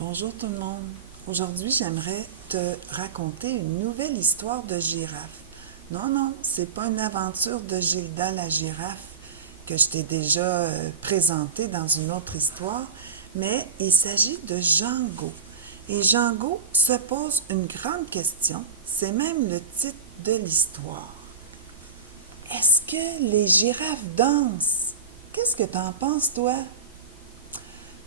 Bonjour tout le monde. Aujourd'hui, j'aimerais te raconter une nouvelle histoire de girafe. Non, c'est pas une aventure de Gilda la girafe que je t'ai déjà présentée dans une autre histoire, mais il s'agit de Django. Et Django se pose une grande question, c'est même le titre de l'histoire. Est-ce que les girafes dansent? Qu'est-ce que t'en penses, toi?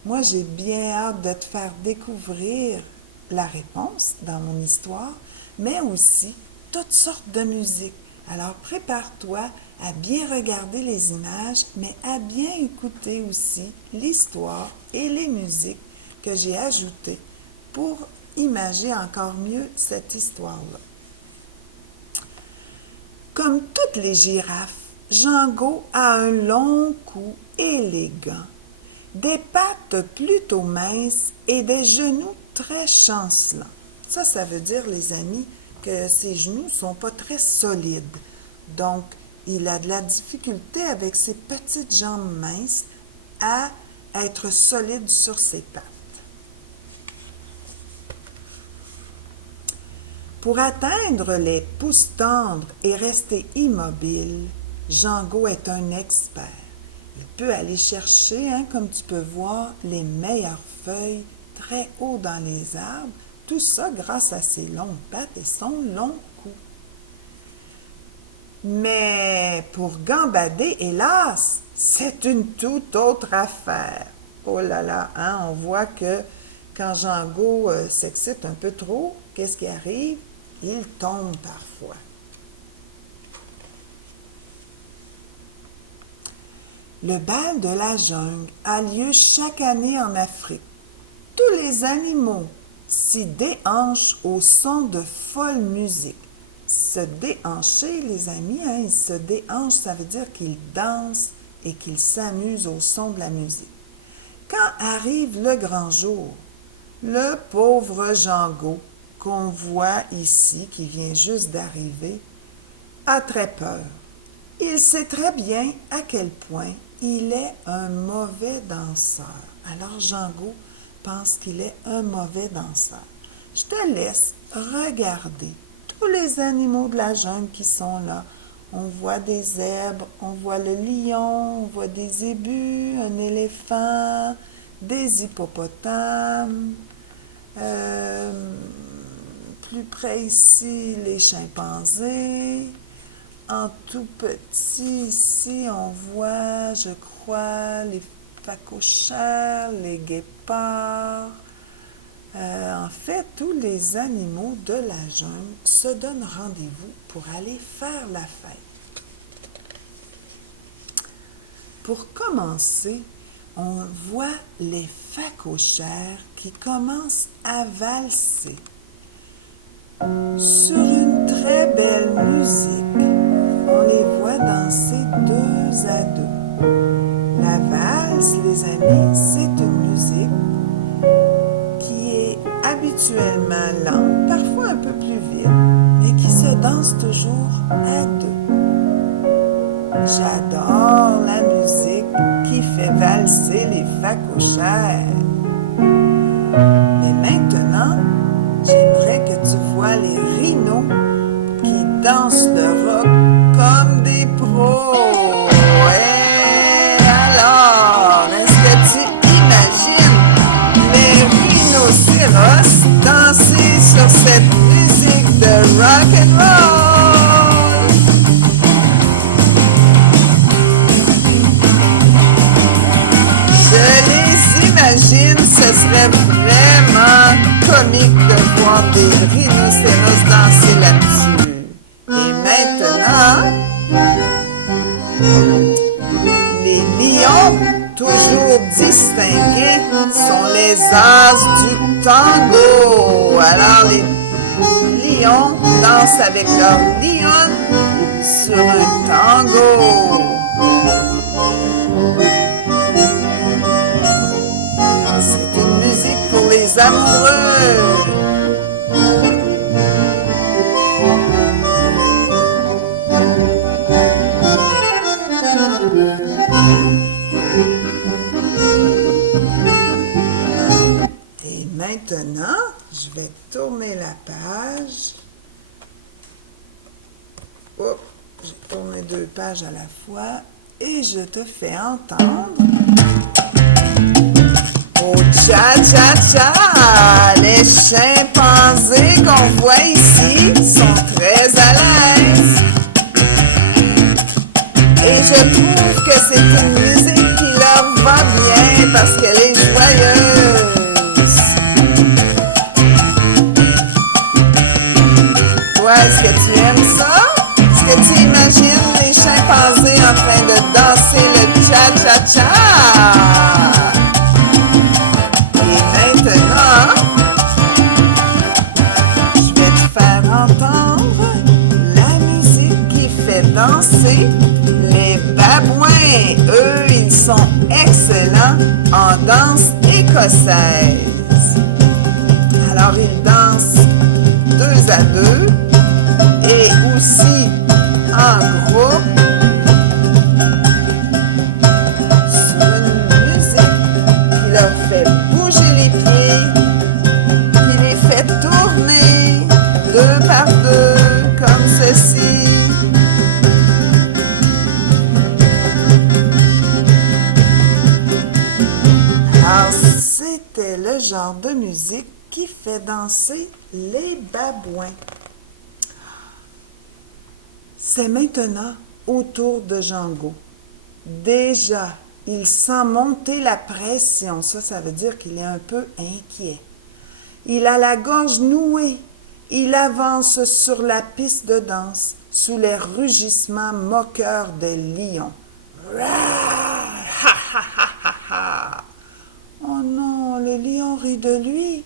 Moi, j'ai bien hâte de te faire découvrir la réponse dans mon histoire, mais aussi toutes sortes de musique. Alors, prépare-toi à bien regarder les images, mais à bien écouter aussi l'histoire et les musiques que j'ai ajoutées pour imaginer encore mieux cette histoire-là. Comme toutes les girafes, Django a un long cou élégant, des pattes plutôt minces et des genoux très chancelants. Ça veut dire, les amis, que ses genoux ne sont pas très solides. Donc, il a de la difficulté avec ses petites jambes minces à être solide sur ses pattes. Pour atteindre les pousses tendres et rester immobile, Django est un expert. Il peut aller chercher, comme tu peux voir, les meilleures feuilles très haut dans les arbres, tout ça grâce à ses longues pattes et son long cou. Mais pour gambader, hélas, c'est une toute autre affaire. Oh là là, on voit que quand Django s'excite un peu trop, qu'est-ce qui arrive? Il tombe parfois. Le bal de la jungle a lieu chaque année en Afrique. Tous les animaux s'y déhanchent au son de folle musique. Se déhancher, les amis, ils se déhanchent, ça veut dire qu'ils dansent et qu'ils s'amusent au son de la musique. Quand arrive le grand jour, le pauvre Django, qu'on voit ici, qui vient juste d'arriver, a très peur. Il sait très bien à quel point il est un mauvais danseur. Alors Django pense qu'il est un mauvais danseur. Je te laisse regarder tous les animaux de la jungle qui sont là. On voit des zèbres, on voit le lion, on voit des zébus, un éléphant, des hippopotames. Plus près ici, les chimpanzés. En tout petit, ici, on voit, je crois, les phacochères, les guépards. En fait, tous les animaux de la jungle se donnent rendez-vous pour aller faire la fête. Pour commencer, on voit les phacochères qui commencent à valser sur une très belle musique. On les voit danser deux à deux. La valse, les amis, c'est une musique qui est habituellement lente, parfois un peu plus vite, mais qui se danse toujours à deux. J'adore la musique qui fait valser les phacochères. Mais maintenant, j'aimerais que tu vois les rhinos qui dansent le rock comme des pros. Ouais, alors, est-ce que tu imagines les rhinocéros danser sur cette musique de rock and roll? Je les imagine, ce serait vraiment comique de voir des rhinocéros danser là-dessus. Et maintenant, les lions, toujours distingués, sont les as du tango. Alors les lions dansent avec leur lionne sur un tango. C'est une musique pour les amoureux. Et maintenant, je vais tourner la page. Oh, j'ai tourné 2 pages à la fois et je te fais entendre. Oh, cha-cha-cha! Les chimpanzés qu'on voit ici sont très à l'aise. Et je trouve que c'est une musique qui leur va bien parce qu'elle est joyeuse. Toi, est-ce que tu aimes ça? Est-ce que tu imagines les chimpanzés en train de danser le cha-cha-cha? Et maintenant, je vais te faire entendre la musique qui fait danser les babouins. Eux, ils sont excellents en danse écossaise. Alors, ils dansent 2 à 2 et aussi en groupe sur une musique qui leur fait bouger les pieds, qui les fait tourner 2 par 2 comme ceci. Alors, c'était le genre de musique qui fait danser les babouins. C'est maintenant au tour de Django. Déjà, il sent monter la pression. Ça veut dire qu'il est un peu inquiet. Il a la gorge nouée. Il avance sur la piste de danse sous les rugissements moqueurs des lions. Oh non, le lion rit de lui.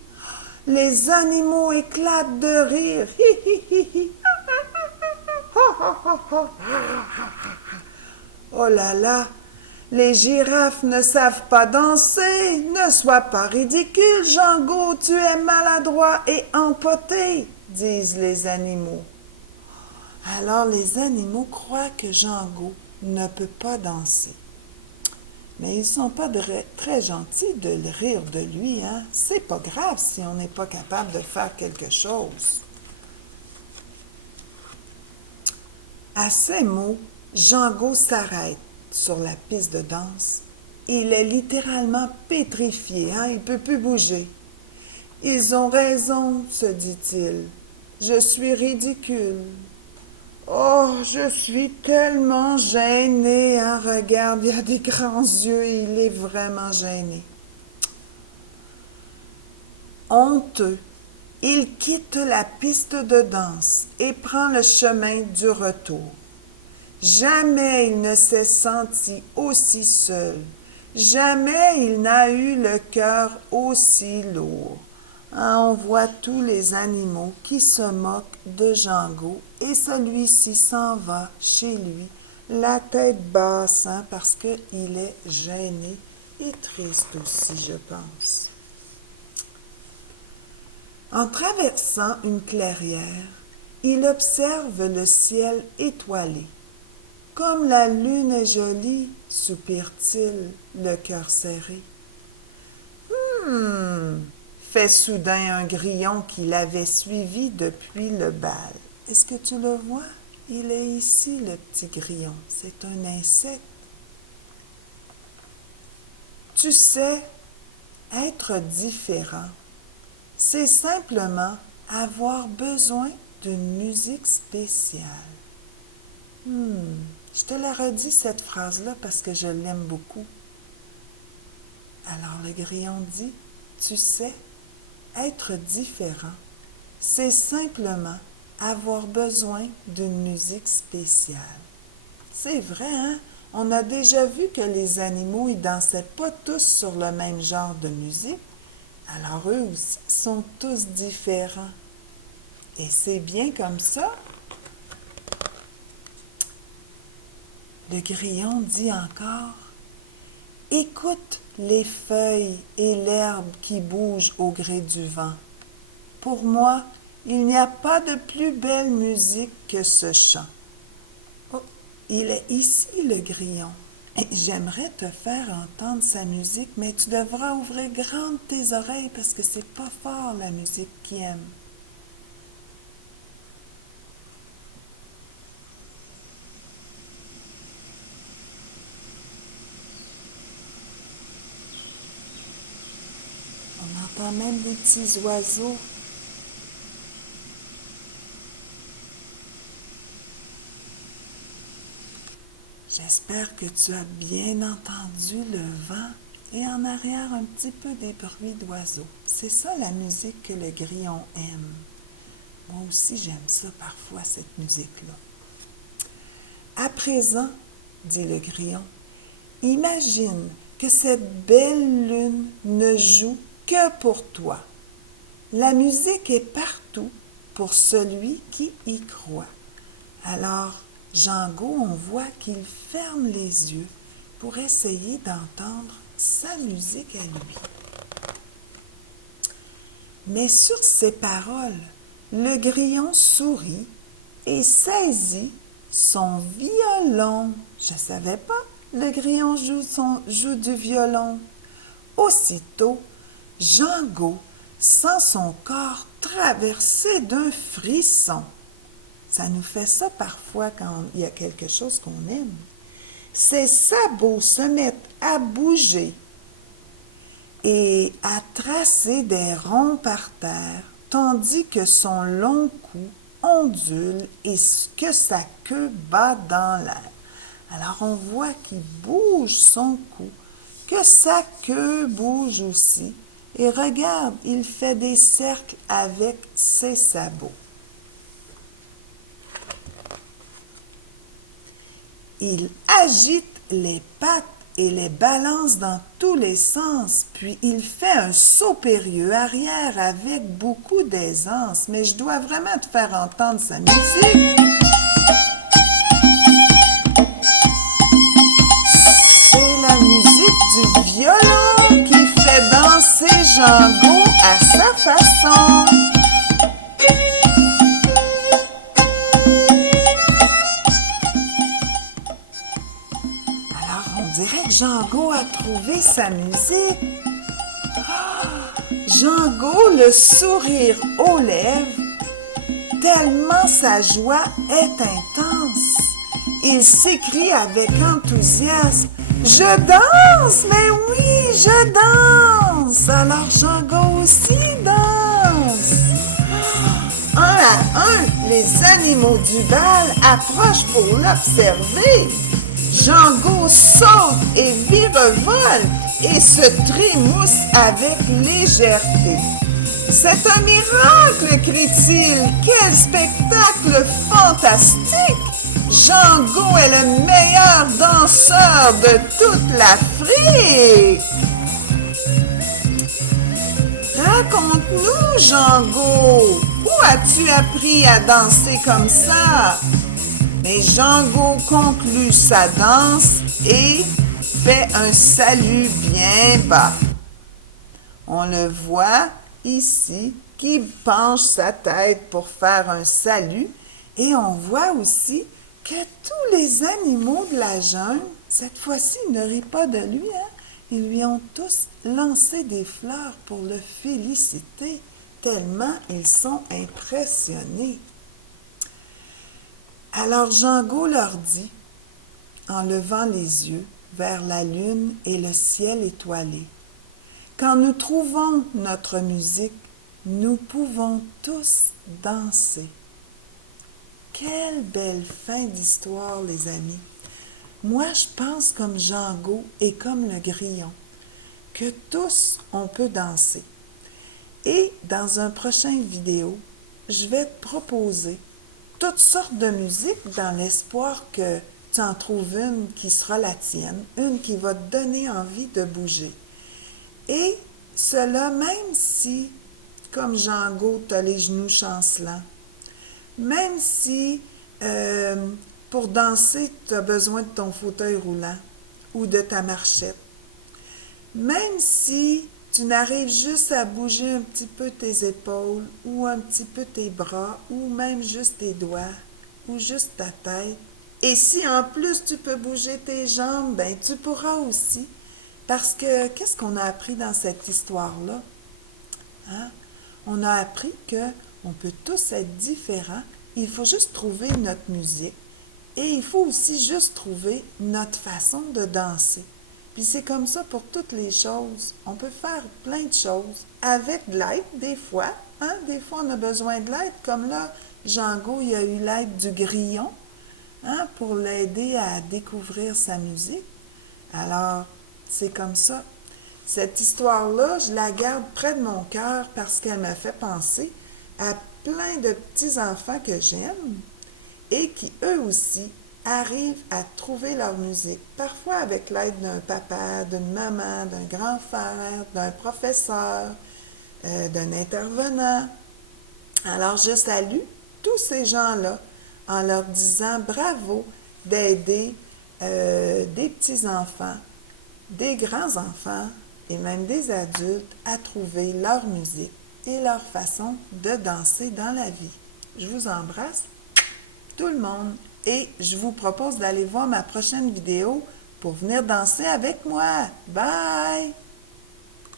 Les animaux éclatent de rire. Oh là là, les girafes ne savent pas danser. Ne sois pas ridicule, Django, tu es maladroit et empoté, disent les animaux. Alors les animaux croient que Django ne peut pas danser. Mais ils ne sont pas très gentils de rire de lui, hein? C'est pas grave si on n'est pas capable de faire quelque chose. À ces mots, Django s'arrête sur la piste de danse. Il est littéralement pétrifié, hein? Il ne peut plus bouger. Ils ont raison, se dit-il. Je suis ridicule. Oh, je suis tellement gêné, hein? Regarde, il a des grands yeux et il est vraiment gêné. Honteux, il quitte la piste de danse et prend le chemin du retour. Jamais il ne s'est senti aussi seul. Jamais il n'a eu le cœur aussi lourd. Hein, on voit tous les animaux qui se moquent de Django et celui-ci s'en va chez lui, la tête basse, hein, parce qu'il est gêné et triste aussi, je pense. En traversant une clairière, il observe le ciel étoilé. Comme la lune est jolie, soupire-t-il, le cœur serré. Fait soudain un grillon qui l'avait suivi depuis le bal. Est-ce que tu le vois? Il est ici, le petit grillon. C'est un insecte. Tu sais, être différent, c'est simplement avoir besoin d'une musique spéciale. Je te la redis, cette phrase-là, parce que je l'aime beaucoup. Alors le grillon dit, tu sais, être différent, c'est simplement avoir besoin d'une musique spéciale. C'est vrai, hein? On a déjà vu que les animaux, ils dansaient pas tous sur le même genre de musique. Alors eux aussi sont tous différents. Et c'est bien comme ça. Le grillon dit encore, « Écoute les feuilles et l'herbe qui bougent au gré du vent. Pour moi, il n'y a pas de plus belle musique que ce chant. » Oh, il est ici, le grillon. Et j'aimerais te faire entendre sa musique, mais tu devras ouvrir grandes tes oreilles parce que c'est pas fort la musique qu'il aime. On entend même des petits oiseaux. J'espère que tu as bien entendu le vent et en arrière un petit peu des bruits d'oiseaux. C'est ça la musique que le grillon aime. Moi aussi j'aime ça parfois, cette musique-là. À présent, dit le grillon, imagine que cette belle lune ne joue que pour toi. La musique est partout pour celui qui y croit. Alors, Django, on voit qu'il ferme les yeux pour essayer d'entendre sa musique à lui. Mais sur ces paroles, le grillon sourit et saisit son violon. Je ne savais pas, le grillon joue du violon. Aussitôt, Django sent son corps traversé d'un frisson. Ça nous fait ça parfois quand il y a quelque chose qu'on aime. Ses sabots se mettent à bouger et à tracer des ronds par terre, tandis que son long cou ondule et que sa queue bat dans l'air. Alors on voit qu'il bouge son cou, que sa queue bouge aussi. Et regarde, il fait des cercles avec ses sabots. Il agite les pattes et les balance dans tous les sens, puis il fait un saut périlleux arrière avec beaucoup d'aisance. Mais je dois vraiment te faire entendre sa musique. C'est la musique du violon qui fait danser Django à sa façon. On dirait que Django a trouvé sa musique. Django, le sourire aux lèvres, tellement sa joie est intense. Il s'écrie avec enthousiasme, « Je danse, mais oui, je danse! » Alors Django aussi danse. Un à un, les animaux du bal approchent pour l'observer. Django saute et virevolte et se trémousse avec légèreté. « C'est un miracle !» crie-t-il. « Quel spectacle fantastique! Django est le meilleur danseur de toute l'Afrique! » Raconte-nous, Django, où as-tu appris à danser comme ça? Mais Django conclut sa danse et fait un salut bien bas. On le voit ici qui penche sa tête pour faire un salut et on voit aussi que tous les animaux de la jungle, cette fois-ci, ne rient pas de lui, hein? Ils lui ont tous lancé des fleurs pour le féliciter, tellement ils sont impressionnés. Alors Django leur dit, en levant les yeux vers la lune et le ciel étoilé, « Quand nous trouvons notre musique, nous pouvons tous danser. » Quelle belle fin d'histoire, les amis! Moi, je pense comme Django et comme le grillon, que tous, on peut danser. Et dans un prochain vidéo, je vais te proposer toutes sortes de musiques dans l'espoir que tu en trouves une qui sera la tienne, une qui va te donner envie de bouger. Et cela, même si, comme Django, tu as les genoux chancelants, même si pour danser, tu as besoin de ton fauteuil roulant ou de ta marchette, même si tu n'arrives juste à bouger un petit peu tes épaules ou un petit peu tes bras ou même juste tes doigts ou juste ta tête, Et si en plus tu peux bouger tes jambes, ben tu pourras aussi. Parce que qu'est-ce qu'on a appris dans cette histoire-là? Hein? On a appris que on peut tous être différents. Il faut juste trouver notre musique. Et il faut aussi juste trouver notre façon de danser. Puis c'est comme ça pour toutes les choses. On peut faire plein de choses avec de l'aide des fois. Hein? Des fois, on a besoin de l'aide. Comme là, Django, il a eu l'aide du grillon, hein, pour l'aider à découvrir sa musique. Alors, c'est comme ça. Cette histoire-là, je la garde près de mon cœur parce qu'elle m'a fait penser à plein de petits-enfants que j'aime et qui, eux aussi, arrivent à trouver leur musique, parfois avec l'aide d'un papa, d'une maman, d'un grand frère, d'un professeur, d'un intervenant. Alors, je salue tous ces gens-là en leur disant bravo d'aider des petits-enfants, des grands-enfants et même des adultes à trouver leur musique et leur façon de danser dans la vie. Je vous embrasse, tout le monde, et je vous propose d'aller voir ma prochaine vidéo pour venir danser avec moi. Bye!